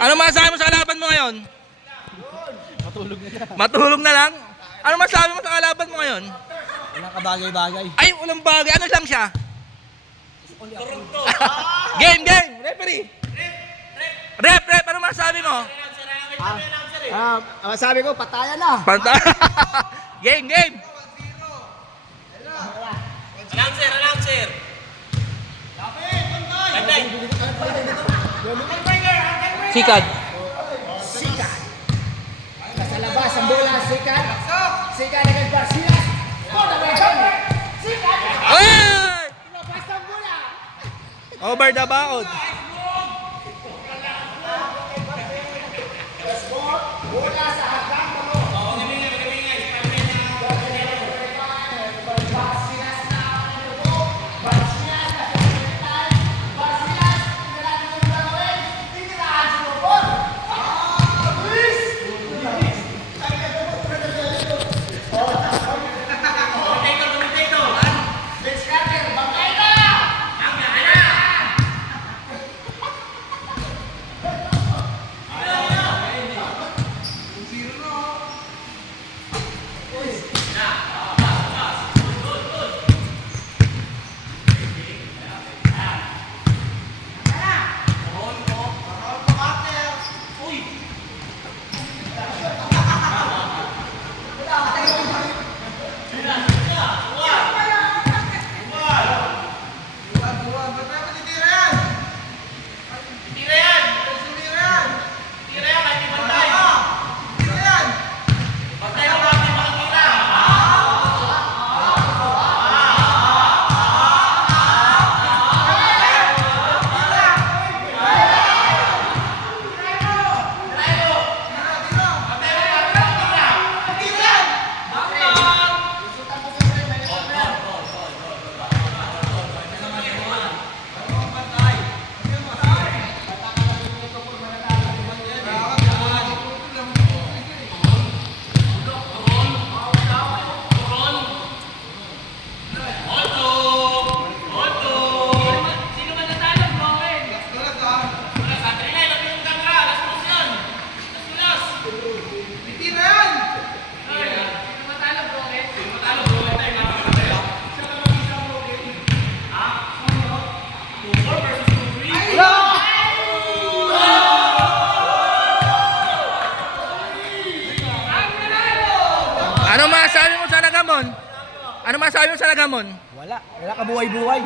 Ano masasabi mo sa kalaban mo ngayon? Matulog na lang. Matulog na lang? Ano masasabi mo sa kalaban mo ngayon? Walang kabagay-bagay. Ay, walang bagay. Ano lang siya? Game! Referee! Rep! Ano masasabi mo? Sabi ko, patayan na. Panta. Game! Announcer! Kanday! Sikad. Sa labas, ang bola, sikat. Sikat agad Garcias. Bola, sikat. Ay! Labas ang bola. Over the baon. Bola sa hagdan. Ano masasabi mo sa Nagamon? Ano masasabi mo sa Nagamon? Wala kabuhay-buhay.